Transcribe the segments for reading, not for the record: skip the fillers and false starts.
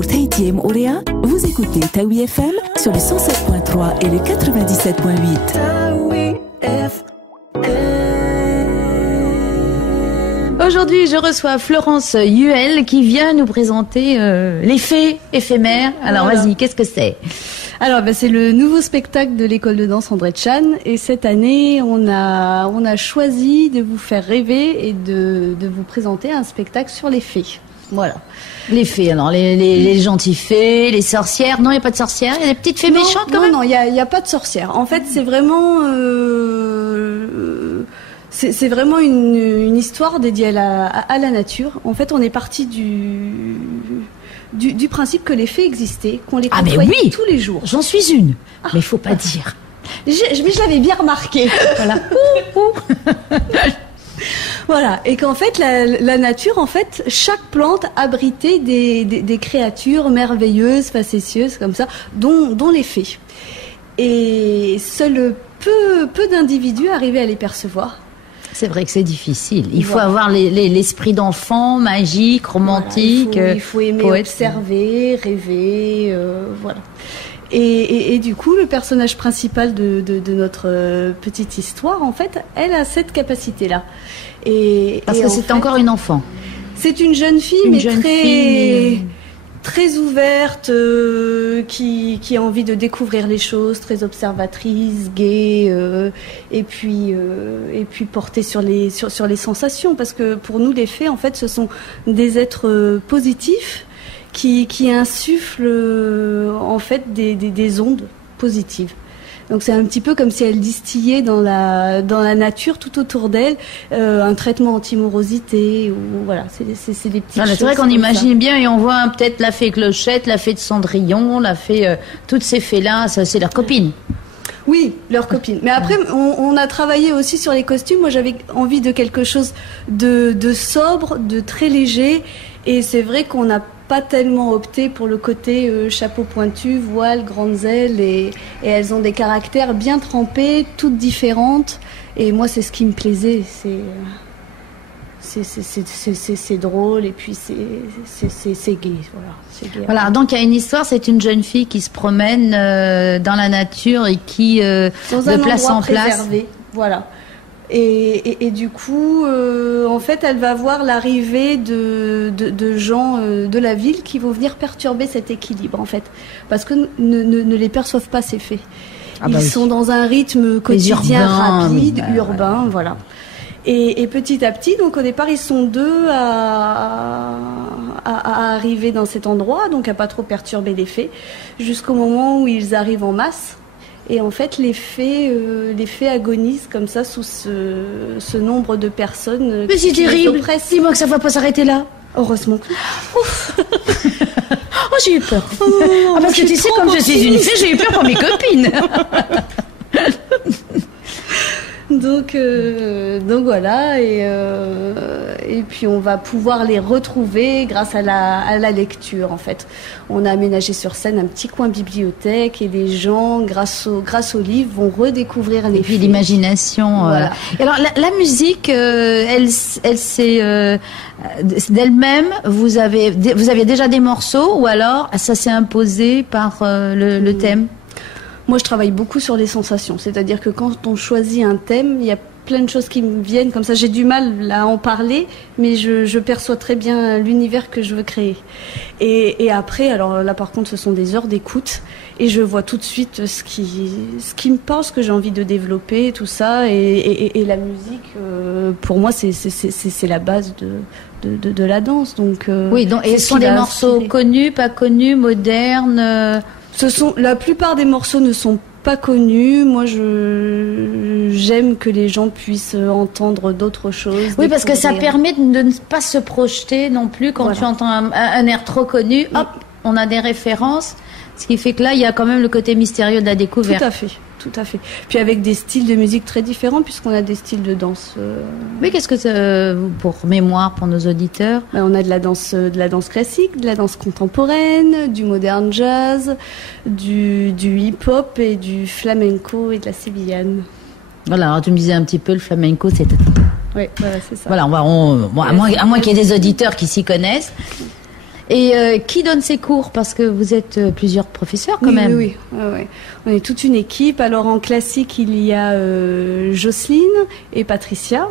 pour Tahiti et Moorea, vous écoutez Taoui FM sur le 107.3 et le 97.8. Taoui FM. Aujourd'hui, je reçois Florence Huel qui vient nous présenter les fées éphémères. Alors vas-y, qu'est-ce que c'est ? Alors, c'est le nouveau spectacle de l'école de danse André Chan. Et cette année, on a choisi de vous faire rêver et de vous présenter un spectacle sur les fées. Voilà. Les fées, alors les gentilles fées, les sorcières. Non, il n'y a pas de sorcières. Il y a des petites fées méchantes quand même. Non, il n'y a pas de sorcières. En fait, c'est vraiment... C'est vraiment une histoire dédiée à la nature. En fait, on est parti du principe que les fées existaient, qu'on les côtoyait tous les jours. J'en suis une, mais il faut pas dire. Mais je l'avais bien remarqué. Voilà. Voilà, et qu'en fait, la nature, en fait, chaque plante abritait des créatures merveilleuses, facétieuses, comme ça, dont les fées. Et seuls peu d'individus arrivaient à les percevoir. C'est vrai que c'est difficile. Il faut avoir l'esprit d'enfant, magique, romantique. Voilà, il faut aimer observer, rêver, voilà. Et du coup, le personnage principal de notre petite histoire, en fait, elle a cette capacité-là. Parce que c'est encore une enfant. C'est une jeune fille, très ouverte, qui a envie de découvrir les choses, très observatrice, gaie, et puis portée sur les sensations, parce que pour nous les fées, en fait, ce sont des êtres positifs qui insufflent en fait des ondes positives. Donc c'est un petit peu comme si elle distillait dans la nature tout autour d'elle un traitement anti-morosité, ou voilà, c'est des petites choses. C'est vrai qu'on imagine bien et on voit peut-être la fée Clochette, la fée de Cendrillon, la fée toutes ces fées-là, ça c'est leurs copines. Oui, leurs copines. Mais après, on a travaillé aussi sur les costumes. Moi, j'avais envie de quelque chose de sobre, de très léger, et c'est vrai qu'on n'a pas tellement opté pour le côté chapeau pointu, voile, grandes ailes, et elles ont des caractères bien trempés, toutes différentes, et moi c'est ce qui me plaisait, c'est drôle, et puis c'est gai, voilà. Voilà, donc il y a une histoire, c'est une jeune fille qui se promène dans la nature et qui de place en place. Voilà. Et du coup, en fait, elle va voir l'arrivée de gens de la ville qui vont venir perturber cet équilibre, en fait, parce que ne les perçoivent pas, ces fées. Ils sont dans un rythme quotidien rapide, urbain, voilà. Et petit à petit, donc au départ, ils sont deux à arriver dans cet endroit, donc à pas trop perturber les fées, jusqu'au moment où ils arrivent en masse. Et en fait, les fées agonisent comme ça sous ce nombre de personnes. Mais c'est terrible. Dis-moi que ça va pas s'arrêter là. Heureusement que. Ouf. Oh, j'ai eu peur. Parce que tu sais, comme je suis une fée, j'ai eu peur pour mes copines. Donc voilà, et puis on va pouvoir les retrouver grâce à la lecture, en fait. On a aménagé sur scène un petit coin bibliothèque, et les gens, grâce au livre, vont redécouvrir les fées. Et puis l'imagination. Voilà. Alors la musique, elle c'est d'elle-même. Vous avez déjà des morceaux, ou alors ça s'est imposé par le thème? Moi, je travaille beaucoup sur les sensations. C'est-à-dire que quand on choisit un thème, il y a plein de choses qui me viennent comme ça. J'ai du mal à en parler, mais je perçois très bien l'univers que je veux créer. Et après, alors là, par contre, ce sont des heures d'écoute, et je vois tout de suite ce qui me parle, ce que j'ai envie de développer, tout ça. Et la musique, pour moi, c'est la base de la danse. Donc, oui, et ce sont des morceaux connus, pas connus, modernes. La plupart des morceaux ne sont pas connus. Moi, j'aime que les gens puissent entendre d'autres choses. Oui, parce que ça permet de ne pas se projeter non plus quand tu entends un air trop connu. Hop, on a des références. Ce qui fait que là, il y a quand même le côté mystérieux de la découverte. Tout à fait. Puis avec des styles de musique très différents, puisqu'on a des styles de danse. Mais qu'est-ce que c'est, pour mémoire, pour nos auditeurs? On a de la danse classique, de la danse contemporaine, du modern jazz, du hip-hop et du flamenco et de la sévillane. Voilà, alors tu me disais un petit peu le flamenco, c'est... Oui, voilà, c'est ça. Voilà, à moins qu'il y ait des auditeurs qui s'y connaissent. Et qui donne ces cours? Parce que vous êtes plusieurs professeurs quand même. Oui. On est toute une équipe. Alors en classique, il y a Jocelyne et Patricia.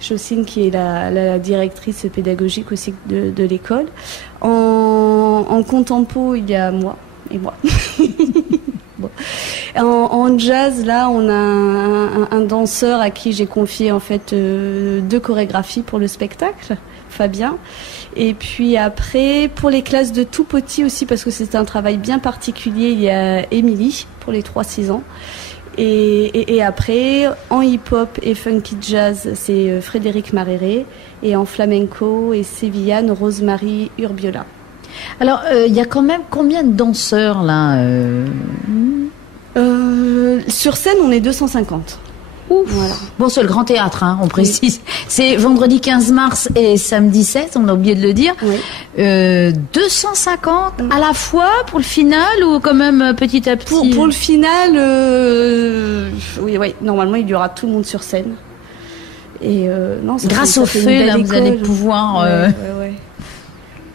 Jocelyne qui est la directrice pédagogique aussi de l'école. En contempo, il y a moi et moi. Bon. En jazz, là, on a un danseur à qui j'ai confié en fait 2 chorégraphies pour le spectacle, Fabien. Et puis après, pour les classes de tout petits aussi, parce que c'est un travail bien particulier, il y a Émilie pour les 3-6 ans. Et après, en hip-hop et funky jazz, c'est Frédéric Maréré. Et en flamenco et sévillane, Rosemary Urbiola. Alors, il y a quand même combien de danseurs là Sur scène, on est 250. Ouf. Voilà. Bon, c'est le Grand Théâtre, hein, on précise. Oui. C'est vendredi 15 mars et samedi 16, on a oublié de le dire. Oui. 250 à la fois pour le final ou quand même petit à petit? Pour le final, oui, normalement il y aura tout le monde sur scène. Et non, grâce au feu, là, vous allez pouvoir... Ouais.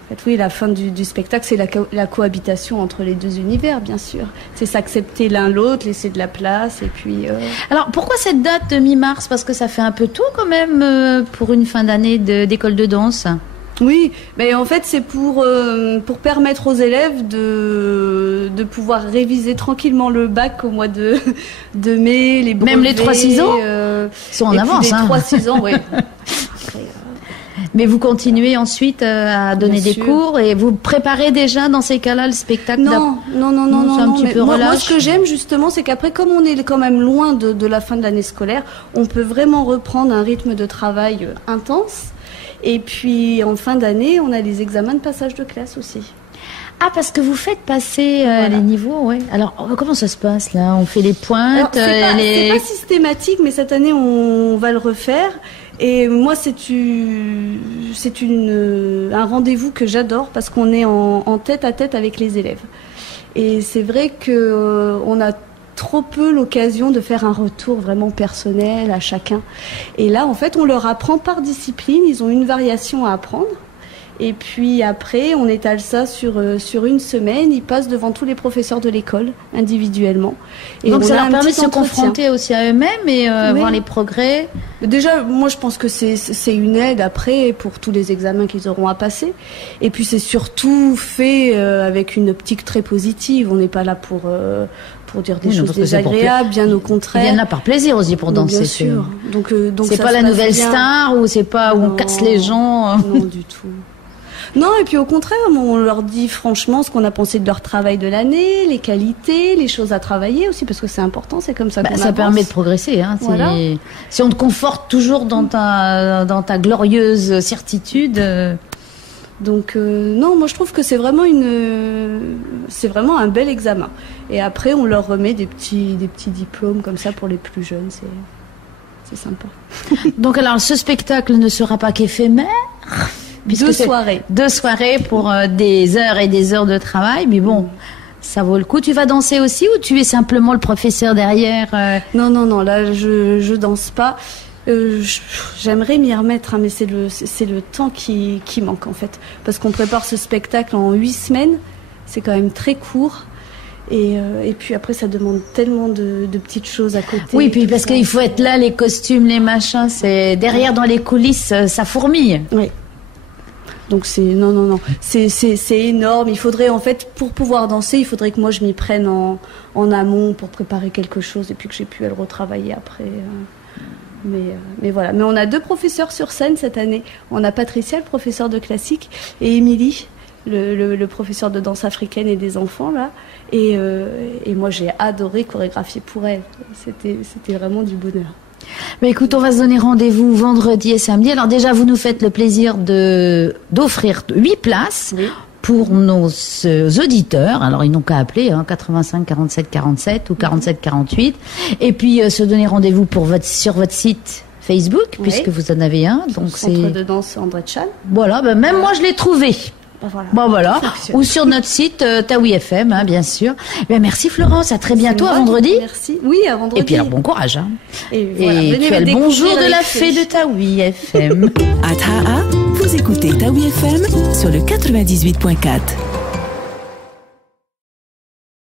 En fait, oui, la fin du spectacle, c'est la cohabitation entre les 2 univers, bien sûr. C'est s'accepter l'un l'autre, laisser de la place, et puis... Alors, pourquoi cette date de mi-mars? Parce que ça fait un peu tôt, quand même, pour une fin d'année d'école de danse. Oui, mais en fait, c'est pour permettre aux élèves de pouvoir réviser tranquillement le bac au mois de mai, les brevets... Même les 3-6 ans sont en avance, les 3-6 ans, oui. Mais vous continuez ensuite à donner des cours et vous préparez déjà dans ces cas-là le spectacle? Non. Moi, ce que j'aime justement, c'est qu'après, comme on est quand même loin de la fin de l'année scolaire, on peut vraiment reprendre un rythme de travail intense. Et puis, en fin d'année, on a les examens de passage de classe aussi. Ah, parce que vous faites passer les niveaux, oui. Alors, comment ça se passe, là? On fait les pointes? C'est pas systématique, mais cette année, on va le refaire. Et moi, c'est un rendez-vous que j'adore parce qu'on est en tête-à-tête avec les élèves. Et c'est vrai qu'on a trop peu l'occasion de faire un retour vraiment personnel à chacun. Et là, en fait, on leur apprend par discipline. Ils ont une variation à apprendre. Et puis après, on étale ça sur une semaine. Ils passent devant tous les professeurs de l'école, individuellement. Et donc ça leur permet de se confronter aussi à eux-mêmes et voir les progrès. Déjà, moi je pense que c'est une aide après pour tous les examens qu'ils auront à passer. Et puis c'est surtout fait avec une optique très positive. On n'est pas là pour dire des choses désagréables, bien au contraire. Ils viennent là par plaisir aussi pour danser. Bien sûr. Donc c'est pas la nouvelle star ou c'est pas où on casse les gens. Non, du tout. Non, et puis au contraire, on leur dit franchement ce qu'on a pensé de leur travail de l'année, les qualités, les choses à travailler aussi, parce que c'est important, c'est comme ça qu'on avance. Ça permet de progresser. Hein, voilà. Si on te conforte toujours dans ta glorieuse certitude... Donc non, moi je trouve que c'est vraiment un bel examen. Et après, on leur remet des petits diplômes comme ça pour les plus jeunes, c'est sympa. Donc alors, ce spectacle ne sera pas qu'éphémère. 2 soirées. 2 soirées pour des heures et des heures de travail, mais bon, ça vaut le coup. Tu vas danser aussi ou tu es simplement le professeur derrière Non, là je danse pas. J'aimerais m'y remettre, hein, mais c'est le temps qui manque en fait, parce qu'on prépare ce spectacle en 8 semaines, c'est quand même très court. Et puis après, ça demande tellement de petites choses à côté. Oui, puis parce qu'il faut être là, les costumes, les machins, c'est derrière dans les coulisses, ça fourmille. Oui. Donc non, c'est énorme. Il faudrait en fait, pour pouvoir danser, il faudrait que moi je m'y prenne en amont pour préparer quelque chose et puis que j'ai pu le retravailler après. Mais voilà. Mais on a 2 professeurs sur scène cette année. On a Patricia, le professeur de classique, et Émilie, le professeur de danse africaine et des enfants là. Et moi j'ai adoré chorégraphier pour elle. C'était vraiment du bonheur. Mais écoute, on va se donner rendez-vous vendredi et samedi. Alors déjà, vous nous faites le plaisir d'offrir 8 places pour nos auditeurs. Alors ils n'ont qu'à appeler 85 47 47 ou 47 48. Et puis se donner rendez-vous sur votre site Facebook, puisque vous en avez un. Donc Centre de danse André Tchal. Voilà, moi je l'ai trouvé. Bon voilà, ou sur notre site Taoui FM, hein, bien sûr. Ben, merci Florence, à très bientôt, à vendredi. Merci. Oui, à vendredi. Et puis alors, bon courage. Hein. Et, voilà, et tu as le bonjour de la fée de Taoui FM. À Taha, vous écoutez Taoui FM sur le 98.4.